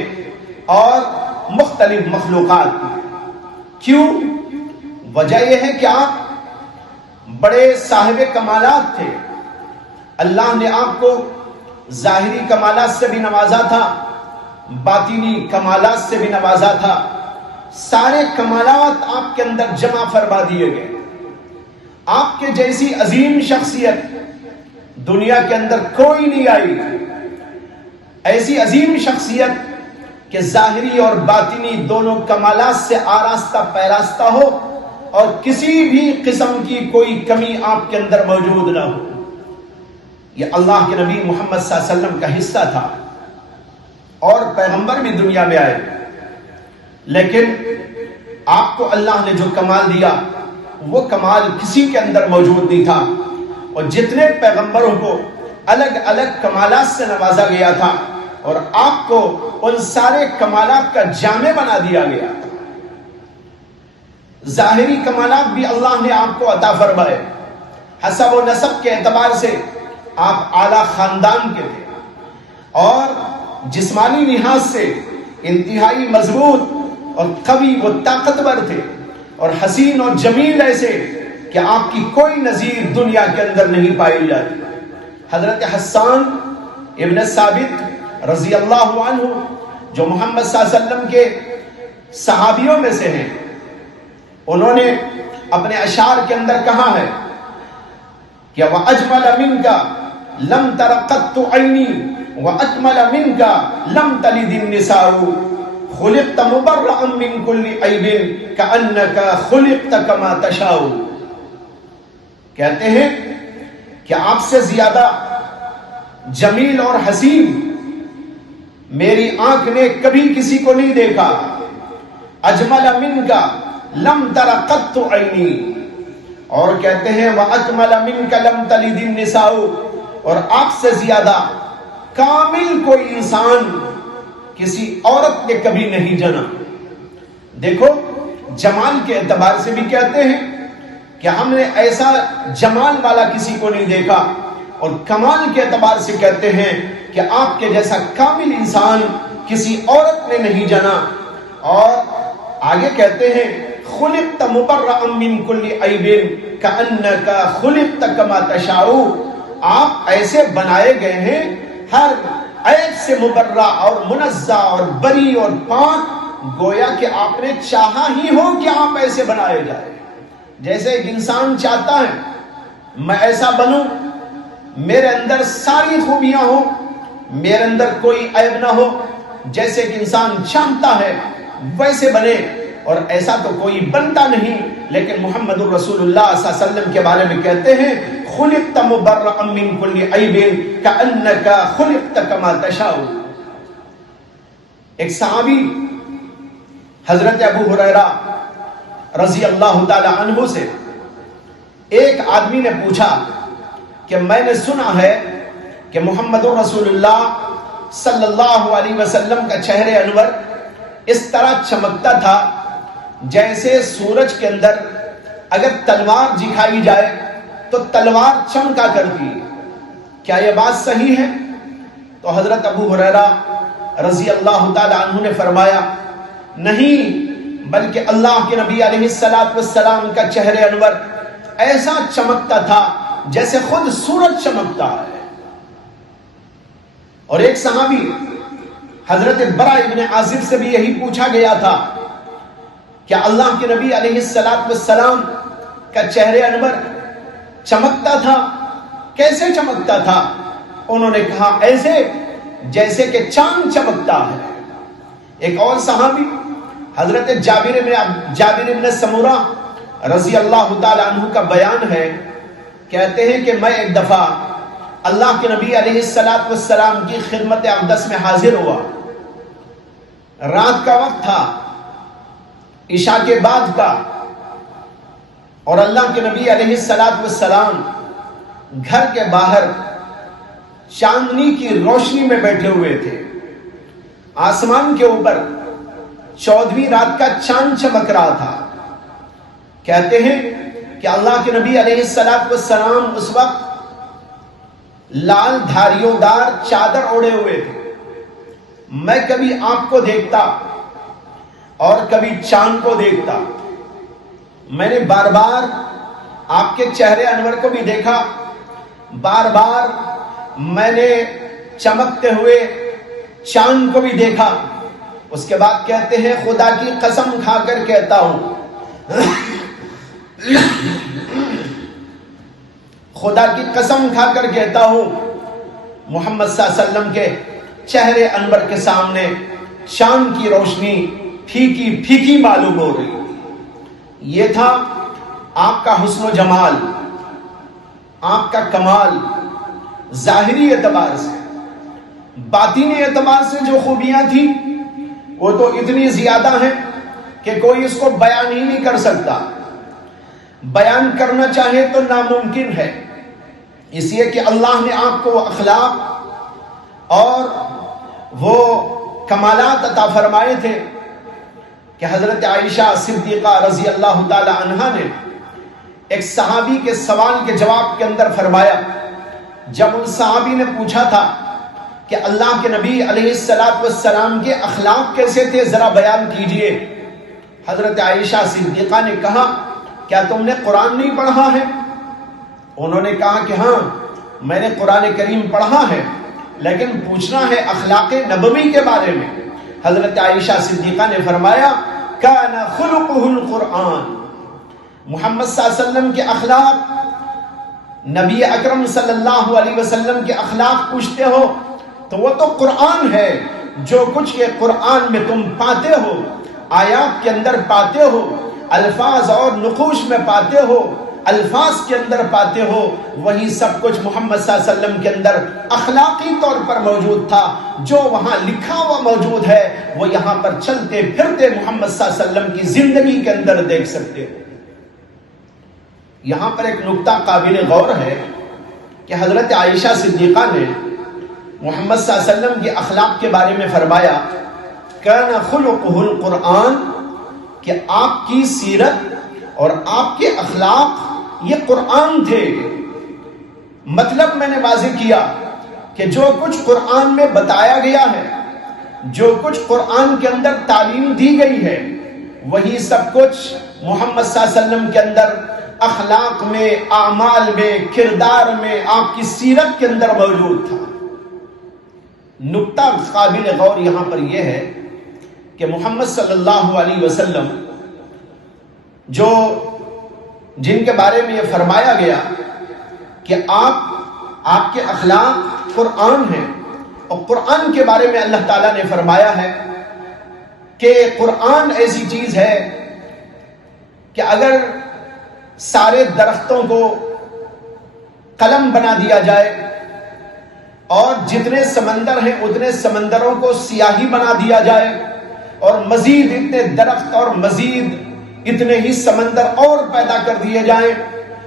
اور مختلف مخلوقات نے۔ کیوں؟ وجہ یہ ہے کہ آپ بڑے صاحب کمالات تھے، اللہ نے آپ کو ظاہری کمالات سے بھی نوازا تھا، باطنی کمالات سے بھی نوازا تھا، سارے کمالات آپ کے اندر جمع فرما دیے گئے۔ آپ کے جیسی عظیم شخصیت دنیا کے اندر کوئی نہیں آئی، ایسی عظیم شخصیت کہ ظاہری اور باطنی دونوں کمالات سے آراستہ پیراستہ ہو اور کسی بھی قسم کی کوئی کمی آپ کے اندر موجود نہ ہو۔ یہ اللہ کے نبی محمد صلی اللہ علیہ وسلم کا حصہ تھا، اور پیغمبر بھی دنیا میں آئے، لیکن آپ کو اللہ نے جو کمال دیا وہ کمال کسی کے اندر موجود نہیں تھا، اور جتنے پیغمبروں کو الگ الگ کمالات سے نوازا گیا تھا اور آپ کو ان سارے کمالات کا جامع بنا دیا گیا۔ ظاہری کمالات بھی اللہ نے آپ کو عطا فرمائے، حسب و نسب کے اعتبار سے آپ اعلیٰ خاندان کے تھے، اور جسمانی لحاظ سے انتہائی مضبوط اور قوی و طاقتور تھے، اور حسین اور جمیل ایسے کہ آپ کی کوئی نظیر دنیا کے اندر نہیں پائی جاتی۔ حضرت حسان ابن ثابت رضی اللہ عنہ جو محمد صلی اللہ علیہ وسلم کے صحابیوں میں سے ہیں، انہوں نے اپنے اشعار کے اندر کہا ہے کہ وَأَجْمَلَ مِنْكَ لَمْ تَرَ قَطُّ عَيْنِي وَأَكْمَلَ مِنْكَ لَمْ تَلِدِ النِّسَاءُ خُلِقْتَ مُبَرَّأً مِنْ كُلِّ عَيْبٍ كَأَنَّكَ خُلِقْتَ كَمَا تَشَاءُ۔ کہتے ہیں کہ آپ سے زیادہ جمیل اور حسین میری آنکھ نے کبھی کسی کو نہیں دیکھا۔ اجمل منکا لم تر قط عینی، اور کہتے ہیں واکمل منک لم تلد النساء، اور آپ سے زیادہ کامل کوئی انسان کسی عورت نے کبھی نہیں جنا۔ دیکھو جمال کے اعتبار سے بھی کہتے ہیں کہ ہم نے ایسا جمال والا کسی کو نہیں دیکھا، اور کمال کے اعتبار سے کہتے ہیں کہ آپ کے جیسا کامل انسان کسی عورت نے نہیں جنا۔ اور آگے کہتے ہیں خلقت مبرأ من کل عیب کأنک خلقت کما تشاء، آپ ایسے بنائے گئے ہیں ہر عیب سے مبرہ اور منزہ اور بری اور پاک، گویا کہ آپ نے چاہا ہی ہو کہ آپ ایسے بنائے جائے۔ جیسے ایک انسان چاہتا ہے میں ایسا بنوں، میرے اندر ساری خوبیاں ہوں، میرے اندر کوئی عیب نہ ہو، جیسے کہ انسان چاہتا ہے ویسے بنے، اور ایسا تو کوئی بنتا نہیں۔ لیکن محمد الرسول اللہ صلی اللہ علیہ وسلم کے بارے میں کہتے ہیں خلقت مبرأ من کل عیب کأنک خلقت کما تشاء۔ ایک صحابی حضرت ابو ہریرہ رضی اللہ تعالی عنہ سے ایک آدمی نے پوچھا کہ میں نے سنا ہے کہ محمد الرسول اللہ صلی اللہ علیہ وسلم کا چہرہ انور اس طرح چمکتا تھا جیسے سورج کے اندر اگر تلوار دکھائی جائے تو تلوار چمکا کرتی، کیا یہ بات صحیح ہے؟ تو حضرت ابو ہریرہ رضی اللہ تعالی عنہ نے فرمایا نہیں، بلکہ اللہ کے نبی علیہ السلام کا چہرہ انور ایسا چمکتا تھا جیسے خود سورج چمکتا ہے۔ اور ایک صحابی حضرت برا ابن عازب سے بھی یہی پوچھا گیا تھا کہ اللہ کے نبی علیہ السلام کا چہرہ انور چمکتا تھا، کیسے چمکتا تھا؟ انہوں نے کہا ایسے جیسے کہ چاند چمکتا ہے۔ ایک اور صحابی حضرت جابر بن سمورہ رضی اللہ تعالی عنہ کا بیان ہے، کہتے ہیں کہ میں ایک دفعہ اللہ کے نبی علیہ السلام کی خدمت اقدس میں حاضر ہوا. رات کا وقت تھا، عشاء کے بعد کا، اور اللہ کے نبی علیہ السلام گھر کے باہر چاندنی کی روشنی میں بیٹھے ہوئے تھے. آسمان کے اوپر 14ویں رات کا چاند چمک رہا تھا. کہتے ہیں کہ اللہ کے نبی علیہ السلام اس وقت لال دھاریوں دار چادر اوڑے ہوئے تھے. میں کبھی آپ کو دیکھتا اور کبھی چاند کو دیکھتا. میں نے بار بار آپ کے چہرے انور کو بھی دیکھا، بار بار میں نے چمکتے ہوئے چاند کو بھی دیکھا. اس کے بعد کہتے ہیں خدا کی قسم کھا کر کہتا ہوں، خدا کی قسم کھا کر کہتا ہوں، محمد صلی اللہ علیہ وسلم کے چہرے انور کے سامنے چاند کی روشنی پھیکی پھیکی معلوم ہو رہی. یہ تھا آپ کا حسن و جمال، آپ کا کمال. ظاہری اعتبار سے، باطنی اعتبار سے جو خوبیاں تھیں وہ تو اتنی زیادہ ہیں کہ کوئی اس کو بیان ہی نہیں کر سکتا. بیان کرنا چاہے تو ناممکن ہے، اس لیے کہ اللہ نے آپ کو اخلاق اور وہ کمالات عطا فرمائے تھے کہ حضرت عائشہ صدیقہ رضی اللہ تعالی عنہا نے ایک صحابی کے سوال کے جواب کے اندر فرمایا، جب ان صحابی نے پوچھا تھا کہ اللہ کے نبی علیہ السلام کے اخلاق کیسے تھے ذرا بیان کیجئے، حضرت عائشہ صدیقہ نے کہا کیا تم نے قرآن نہیں پڑھا ہے؟ انہوں نے کہا کہ ہاں میں نے قرآن کریم پڑھا ہے، لیکن پوچھنا ہے اخلاق نبوی کے بارے میں. حضرت عائشہ صدیقہ نے فرمایا کان خلقہ القرآن. محمد صلی اللہ علیہ وسلم کے اخلاق، نبی اکرم صلی اللہ علیہ وسلم کے اخلاق پوچھتے ہو تو وہ تو قرآن ہے. جو کچھ یہ قرآن میں تم پاتے ہو، آیات کے اندر پاتے ہو، الفاظ اور نقوش میں پاتے ہو، الفاظ کے اندر پاتے ہو، وہی سب کچھ محمد صلی اللہ علیہ وسلم کے اندر اخلاقی طور پر موجود تھا. جو وہاں لکھا ہوا موجود ہے وہ یہاں پر چلتے پھرتے محمد صلی اللہ علیہ وسلم کی زندگی کے اندر دیکھ سکتے ہو. یہاں پر ایک نقطہ قابل غور ہے کہ حضرت عائشہ صدیقہ نے محمد صلی اللہ علیہ وسلم کے اخلاق کے بارے میں فرمایا کان خلقہ القرآن، کہ آپ کی سیرت اور آپ کے اخلاق یہ قرآن تھے. مطلب میں نے واضح کیا کہ جو کچھ قرآن میں بتایا گیا ہے، جو کچھ قرآن کے اندر تعلیم دی گئی ہے، وہی سب کچھ محمد صلی اللہ علیہ وسلم کے اندر اخلاق میں، اعمال میں، کردار میں، آپ کی سیرت کے اندر موجود تھا. نقطہ قابل غور یہاں پر یہ ہے کہ محمد صلی اللہ علیہ وسلم جن کے بارے میں یہ فرمایا گیا کہ آپ کے اخلاق قرآن ہیں، اور قرآن کے بارے میں اللہ تعالیٰ نے فرمایا ہے کہ قرآن ایسی چیز ہے کہ اگر سارے درختوں کو قلم بنا دیا جائے اور جتنے سمندر ہیں اتنے سمندروں کو سیاہی بنا دیا جائے اور مزید اتنے درخت اور مزید اتنے ہی سمندر اور پیدا کر دیے جائیں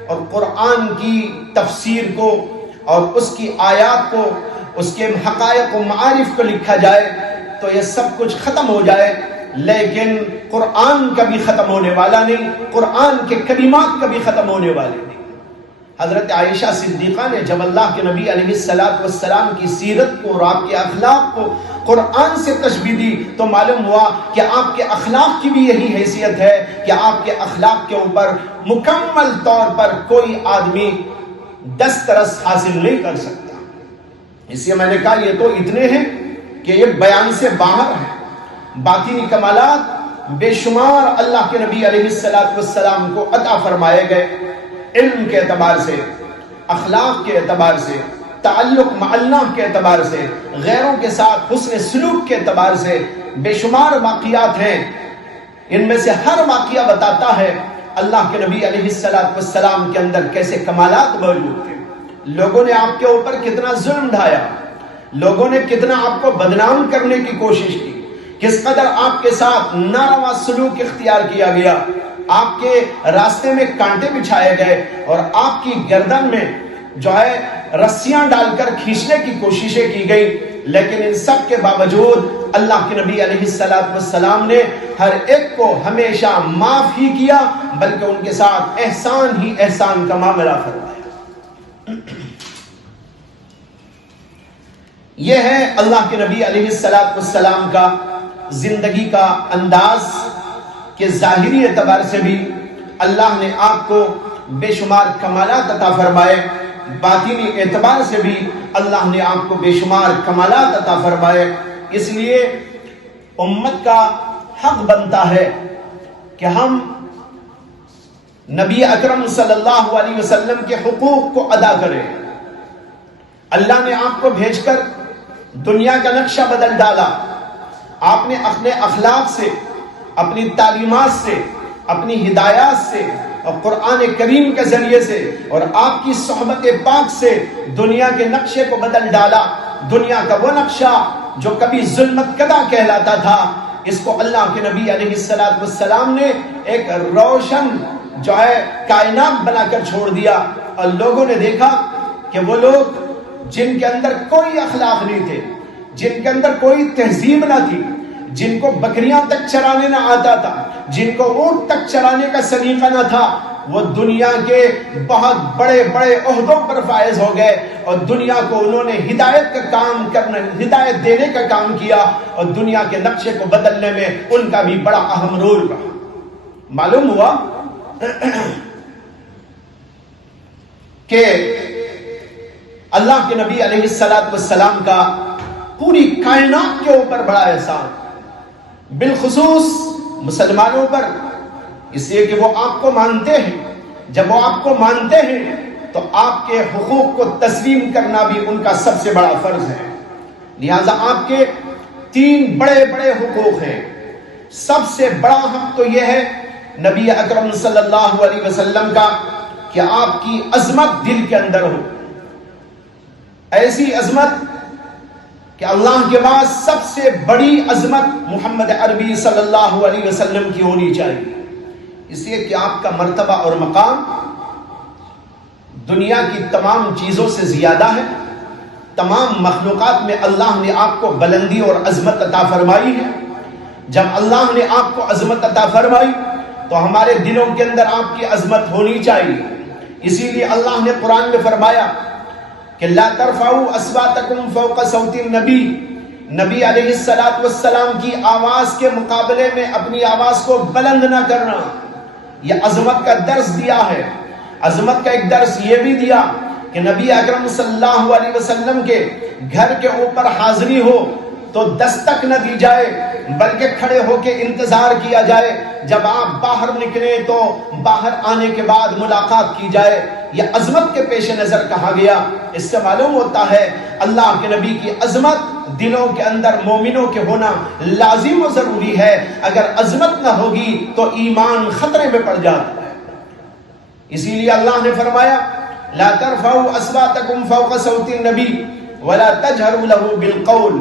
اور قرآن کی تفسیر کو اور اس کی آیات کو، اس کے حقائق و معارف کو لکھا جائے تو یہ سب کچھ ختم ہو جائے، لیکن قرآن کبھی ختم ہونے والا نہیں، قرآن کے کلمات کبھی ختم ہونے والے نہیں. حضرت عائشہ صدیقہ نے جب اللہ کے نبی علیہ السلام کی سیرت کو اور آپ کے اخلاق کو قرآن سے تشبیہ دی تو معلوم ہوا کہ آپ کے اخلاق کی بھی یہی حیثیت ہے کہ آپ کے اخلاق کے اوپر مکمل طور پر کوئی آدمی دسترس حاصل نہیں کر سکتا. اس لیے میں نے کہا یہ تو اتنے ہیں کہ یہ بیان سے باہر ہیں. باطنی کمالات بے شمار اللہ کے نبی علیہ السلام کو عطا فرمائے گئے، علم کے اعتبار سے، اخلاق کے اعتبار سے، تعلق مع اللہ کے اعتبار سے، غیروں کے ساتھ حسن سلوک کے اعتبار سے بے شمار واقعات ہیں. ان میں سے ہر واقعہ بتاتا ہے اللہ کے نبی علیہ السلام کے اندر کیسے کمالات موجود تھے، لوگوں نے آپ کے اوپر کتنا ظلم ڈھایا، لوگوں نے کتنا آپ کو بدنام کرنے کی کوشش کی، کس قدر آپ کے ساتھ ناروا سلوک اختیار کیا گیا، آپ کے راستے میں کانٹے بچھائے گئے اور آپ کی گردن میں جو ہے رسیاں ڈال کر کھینچنے کی کوششیں کی گئی، لیکن ان سب کے باوجود اللہ کے نبی علیہ السلام نے ہر ایک کو ہمیشہ معاف ہی کیا، بلکہ ان کے ساتھ احسان ہی احسان کا معاملہ فرمایا۔ یہ ہے اللہ کے نبی علیہ السلام کا زندگی کا انداز کہ ظاہری اعتبار سے بھی اللہ نے آپ کو بے شمار کمالات عطا فرمائے، باطنی اعتبار سے بھی اللہ نے آپ کو بے شمار کمالات عطا فرمائے۔ اس لیے امت کا حق بنتا ہے کہ ہم نبی اکرم صلی اللہ علیہ وسلم کے حقوق کو ادا کریں۔ اللہ نے آپ کو بھیج کر دنیا کا نقشہ بدل ڈالا، آپ نے اپنے اخلاق سے، اپنی تعلیمات سے، اپنی ہدایات سے اور قرآن کریم کے ذریعے سے اور آپ کی صحبت پاک سے دنیا کے نقشے کو بدل ڈالا۔ دنیا کا وہ نقشہ جو کبھی ظلمت کدا کہلاتا تھا، اس کو اللہ کے نبی علیہ السلام نے ایک روشن جو ہے کائنات بنا کر چھوڑ دیا، اور لوگوں نے دیکھا کہ وہ لوگ جن کے اندر کوئی اخلاق نہیں تھے، جن کے اندر کوئی تہذیب نہ تھی، جن کو بکریاں تک چرانے نہ آتا تھا، جن کو اونٹ تک چرانے کا سلیقہ نہ تھا، وہ دنیا کے بہت بڑے بڑے عہدوں پر فائز ہو گئے، اور دنیا کو انہوں نے ہدایت دینے کا کام کیا، اور دنیا کے نقشے کو بدلنے میں ان کا بھی بڑا اہم رول رہا۔ معلوم ہوا کہ اللہ کے نبی علیہ السلام کا پوری کائنات کے اوپر بڑا احسان، بالخصوص مسلمانوں پر، اس لیے کہ وہ آپ کو مانتے ہیں۔ جب وہ آپ کو مانتے ہیں تو آپ کے حقوق کو تسلیم کرنا بھی ان کا سب سے بڑا فرض ہے۔ لہذا آپ کے 3 بڑے بڑے حقوق ہیں۔ سب سے بڑا حق تو یہ ہے نبی اکرم صلی اللہ علیہ وسلم کا کہ آپ کی عظمت دل کے اندر ہو، ایسی عظمت کہ اللہ کے بعد سب سے بڑی عظمت محمد عربی صلی اللہ علیہ وسلم کی ہونی چاہیے، اس لیے کہ آپ کا مرتبہ اور مقام دنیا کی تمام چیزوں سے زیادہ ہے۔ تمام مخلوقات میں اللہ نے آپ کو بلندی اور عظمت عطا فرمائی ہے۔ جب اللہ نے آپ کو عظمت عطا فرمائی تو ہمارے دلوں کے اندر آپ کی عظمت ہونی چاہیے۔ اسی لیے اللہ نے قرآن میں فرمایا کہ لا ترفعوا اصواتکم فوق صوت النبی، نبی علیہ السلام کی آواز کے مقابلے میں اپنی آواز کو بلند نہ کرنا۔ یہ عظمت کا درس دیا ہے۔ عظمت کا ایک درس یہ بھی دیا کہ نبی اکرم صلی اللہ علیہ وسلم کے گھر کے اوپر حاضری ہو تو دستک نہ دی جائے، بلکہ کھڑے ہو کے انتظار کیا جائے، جب آپ باہر نکلیں تو باہر آنے کے بعد ملاقات کی جائے۔ یہ عظمت کے پیش نظر کہا گیا۔ اس سے معلوم ہوتا ہے اللہ کے نبی کی عظمت دلوں کے اندر مومنوں کے ہونا لازم و ضروری ہے۔ اگر عظمت نہ ہوگی تو ایمان خطرے میں پڑ جاتا ہے۔ اسی لیے اللہ نے فرمایا لا ترفعوا اصواتکم فوق صوت النبی ولا تجهروا له بالقول،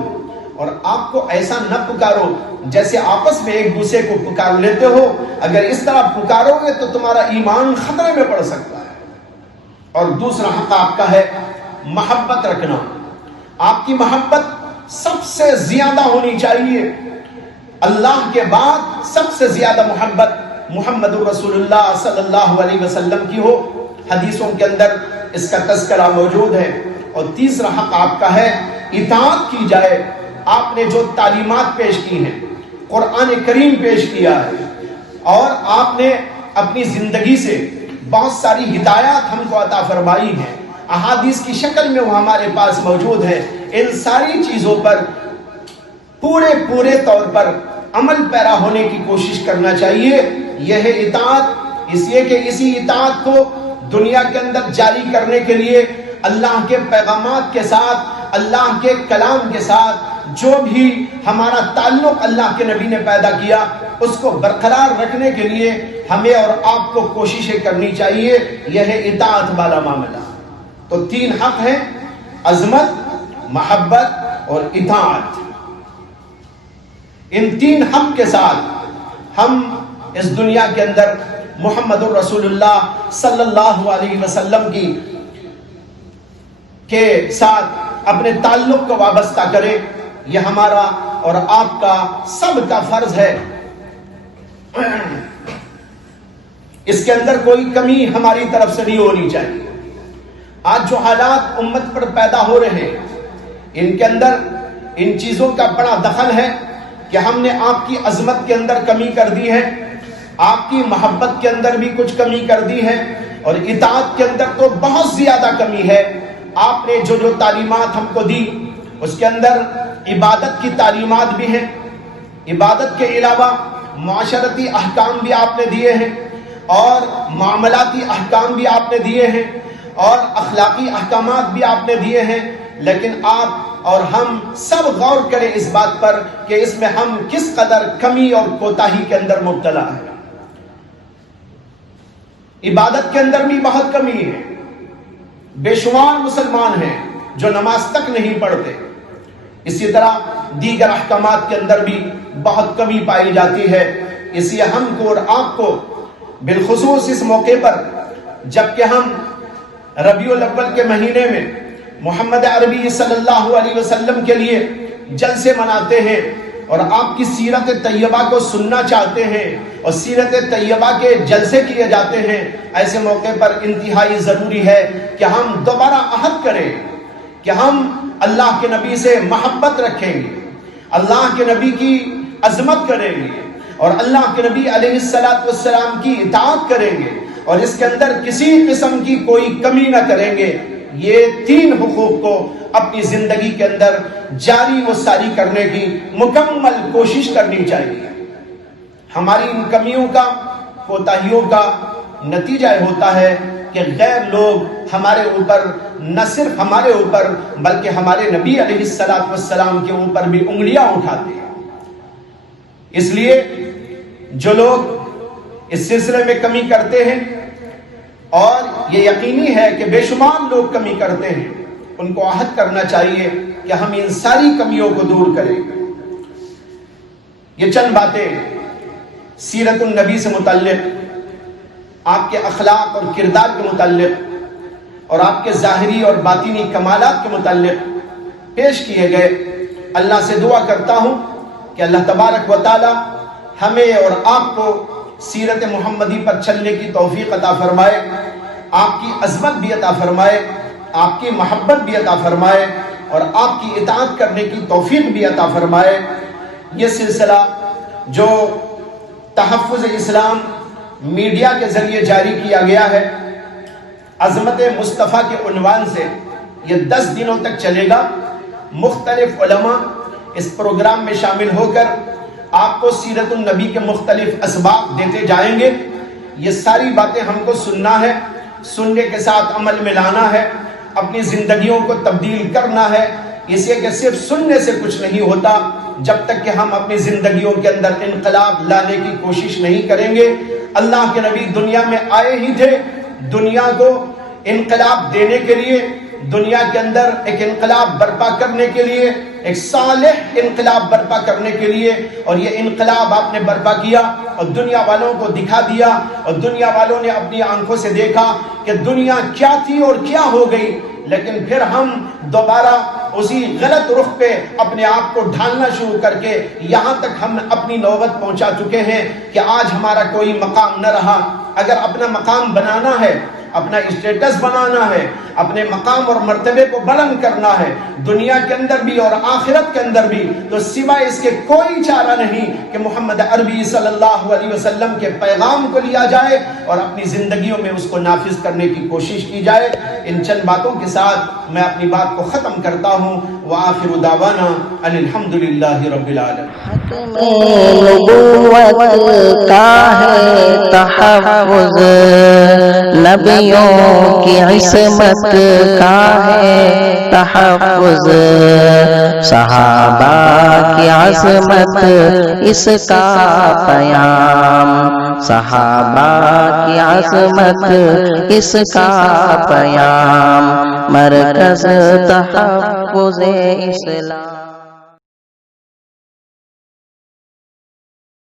اور آپ کو ایسا نہ پکارو جیسے آپس میں ایک دوسرے کو پکار لیتے ہو۔ اگر اس طرح پکارو گے تو تمہارا ایمان خطرے میں پڑ سکتا ہے۔ اور دوسرا حق آپ کا ہے محبت رکھنا۔ آپ کی محبت سب سے زیادہ ہونی چاہیے۔ اللہ کے بعد سب سے زیادہ محبت محمد رسول اللہ صلی اللہ علیہ وسلم کی ہو۔ حدیثوں کے اندر اس کا تذکرہ موجود ہے۔ اور تیسرا حق آپ کا ہے اطاعت کی جائے۔ آپ نے جو تعلیمات پیش کی ہیں، قرآن کریم پیش کیا ہے، اور آپ نے اپنی زندگی سے بہت ساری ہدایات ہم کو عطا فرمائی ہیں، احادیث کی شکل میں وہ ہمارے پاس موجود ہے۔ ان ساری چیزوں پر پورے طور پر عمل پیرا ہونے کی کوشش کرنا چاہیے۔ یہ ہے اطاعت، اس لیے کہ اسی اطاعت کو دنیا کے اندر جاری کرنے کے لیے اللہ کے پیغامات کے ساتھ، اللہ کے کلام کے ساتھ جو بھی ہمارا تعلق اللہ کے نبی نے پیدا کیا اس کو برقرار رکھنے کے لیے ہمیں اور آپ کو کوششیں کرنی چاہیے. یہ ہے اطاعت والا معاملہ. تو 3 حق ہیں: عظمت، محبت اور اطاعت. ان 3 حق کے ساتھ ہم اس دنیا کے اندر محمد الرسول اللہ صلی اللہ علیہ وسلم کے ساتھ اپنے تعلق کو وابستہ کریں. یہ ہمارا اور آپ کا سب کا فرض ہے. اس کے اندر کوئی کمی ہماری طرف سے نہیں ہونی چاہیے. آج جو حالات امت پر پیدا ہو رہے ہیں ان کے اندر ان چیزوں کا بڑا دخل ہے کہ ہم نے آپ کی عظمت کے اندر کمی کر دی ہے، آپ کی محبت کے اندر بھی کچھ کمی کر دی ہے، اور اطاعت کے اندر تو بہت زیادہ کمی ہے. آپ نے جو تعلیمات ہم کو دی اس کے اندر عبادت کی تعلیمات بھی ہیں، عبادت کے علاوہ معاشرتی احکام بھی آپ نے دیے ہیں، اور معاملاتی احکام بھی آپ نے دیے ہیں، اور اخلاقی احکامات بھی آپ نے دیے ہیں. لیکن آپ اور ہم سب غور کریں اس بات پر کہ اس میں ہم کس قدر کمی اور کوتاہی کے اندر مبتلا ہیں. عبادت کے اندر بھی بہت کمی ہے. بے شمار مسلمان ہیں جو نماز تک نہیں پڑھتے. اسی طرح دیگر احکامات کے اندر بھی بہت کمی پائی جاتی ہے. اس لیے ہم کو اور آپ کو بالخصوص اس موقع پر جبکہ ہم ربیع الاول کے مہینے میں محمد عربی صلی اللہ علیہ وسلم کے لیے جلسے مناتے ہیں اور آپ کی سیرت طیبہ کو سننا چاہتے ہیں اور سیرت طیبہ کے جلسے کیے جاتے ہیں، ایسے موقع پر انتہائی ضروری ہے کہ ہم دوبارہ عہد کریں کہ ہم اللہ کے نبی سے محبت رکھیں گے، اللہ کے نبی کی عظمت کریں گے اور اللہ کے نبی علیہ السلام کی اطاعت کریں گے اور اس کے اندر کسی قسم کی کوئی کمی نہ کریں گے. یہ 3 حقوق کو اپنی زندگی کے اندر جاری و ساری کرنے کی مکمل کوشش کرنی چاہیے. ہماری ان کمیوں کا، کوتاہیوں کا نتیجہ ہوتا ہے کہ غیر لوگ ہمارے اوپر، نہ صرف ہمارے اوپر بلکہ ہمارے نبی علیہ السلام کے اوپر بھی انگلیاں اٹھاتے ہیں. اس لیے جو لوگ اس سلسلے میں کمی کرتے ہیں، اور یہ یقینی ہے کہ بے شمار لوگ کمی کرتے ہیں، ان کو عہد کرنا چاہیے کہ ہم ان ساری کمیوں کو دور کریں. یہ چند باتیں سیرت النبی سے متعلق، آپ کے اخلاق اور کردار کے متعلق اور آپ کے ظاہری اور باطنی کمالات کے متعلق پیش کیے گئے. اللہ سے دعا کرتا ہوں کہ اللہ تبارک و تعالی ہمیں اور آپ کو سیرت محمدی پر چلنے کی توفیق عطا فرمائے، آپ کی عظمت بھی عطا فرمائے، آپ کی محبت بھی عطا فرمائے اور آپ کی اطاعت کرنے کی توفیق بھی عطا فرمائے. یہ سلسلہ جو تحفظ اسلام میڈیا کے ذریعے جاری کیا گیا ہے، عظمت مصطفیٰ کے عنوان سے، یہ 10 دنوں تک چلے گا. مختلف علماء اس پروگرام میں شامل ہو کر آپ کو سیرت النبی کے مختلف اسباق دیتے جائیں گے. یہ ساری باتیں ہم کو سننا ہے، سننے کے ساتھ عمل میں لانا ہے، اپنی زندگیوں کو تبدیل کرنا ہے. اس لیے کہ صرف سننے سے کچھ نہیں ہوتا جب تک کہ ہم اپنی زندگیوں کے اندر انقلاب لانے کی کوشش نہیں کریں گے. اللہ کے نبی دنیا میں آئے ہی تھے دنیا کو انقلاب دینے کے لیے، دنیا کے اندر ایک انقلاب برپا کرنے کے لیے، ایک صالح انقلاب برپا کرنے کے لیے، اور یہ انقلاب آپ نے برپا کیا اور دنیا والوں کو دکھا دیا اور دنیا والوں نے اپنی آنکھوں سے دیکھا کہ دنیا کیا تھی اور کیا ہو گئی. لیکن پھر ہم دوبارہ اسی غلط رخ پہ اپنے آپ کو ڈھالنا شروع کر کے یہاں تک ہم اپنی نوبت پہنچا چکے ہیں کہ آج ہمارا کوئی مقام نہ رہا. اگر اپنا مقام بنانا ہے، اپنا اسٹیٹس بنانا ہے، اپنے مقام اور مرتبے کو بلند کرنا ہے دنیا کے اندر بھی اور آخرت کے اندر بھی، تو سوائے اس کے کوئی چارہ نہیں کہ محمد عربی صلی اللہ علیہ وسلم کے پیغام کو لیا جائے اور اپنی زندگیوں میں اس کو نافذ کرنے کی کوشش کی جائے. ان چند باتوں کے ساتھ میں اپنی بات کو ختم کرتا ہوں. وآخر دعوانا ان الحمدللہ رب العالمین. نبوت کا ہے تحفظ، نبیوں کی عصمت کا ہے تحفظ، صحابہ کی عظمت اس کا پیام، صحابہ کی عظمت اس کا پیام، مرکز تحفظ اسلام۔